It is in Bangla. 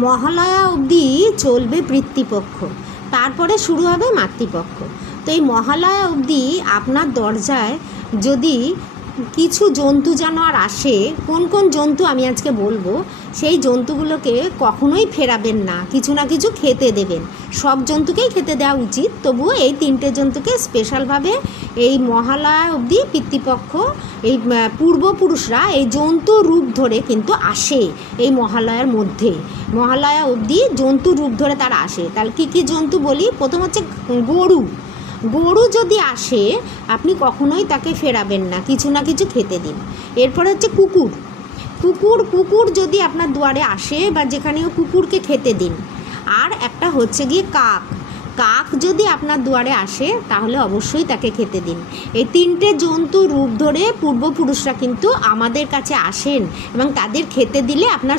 মহালয়া অবধি চলবে পিতৃপক্ষ, তারপরে শুরু হবে মাতৃপক্ষ। তো এই মহালয়া অবধি আপনার দরজায় যদি কিছু জন্তু জানোয়ার আসে, কোন কোন জন্তু আমি আজকে বলবো, সেই জন্তুগুলোকে কখনোই ফেরাবেন না, কিছু না কিছু খেতে দেবেন। সব জন্তুকেই খেতে দেওয়া উচিত, তবুও এই 3টে জন্তুকে স্পেশালভাবে এই মহালয়া অবধি পিতৃপক্ষ এই পূর্বপুরুষরা এই জন্তু রূপ ধরে কিন্তু আসে। এই মহালয়ার মধ্যে মহালয়া অবধি জন্তু রূপ ধরে তারা আসে। তাহলে কী কী জন্তু বলি? প্রথম হচ্ছে গরু। গরু যদি আসে আপনি কখনোই তাকে ফেরাবেন না, কিছু না কিছু খেতে দিন। এরপরে হচ্ছে কুকুর। কুকুর যদি আপনার দুয়ারে আসে বা যেখানেও, কুকুরকে খেতে দিন। আর একটা হচ্ছে গিয়ে কাক যদি আপনার দুয়ারে আসে তাহলে অবশ্যই তাকে খেতে দিন। এই 3টে জন্তু রূপ ধরে পূর্বপুরুষরা কিন্তু আমাদের কাছে আসেন এবং তাদের খেতে দিলে আপনার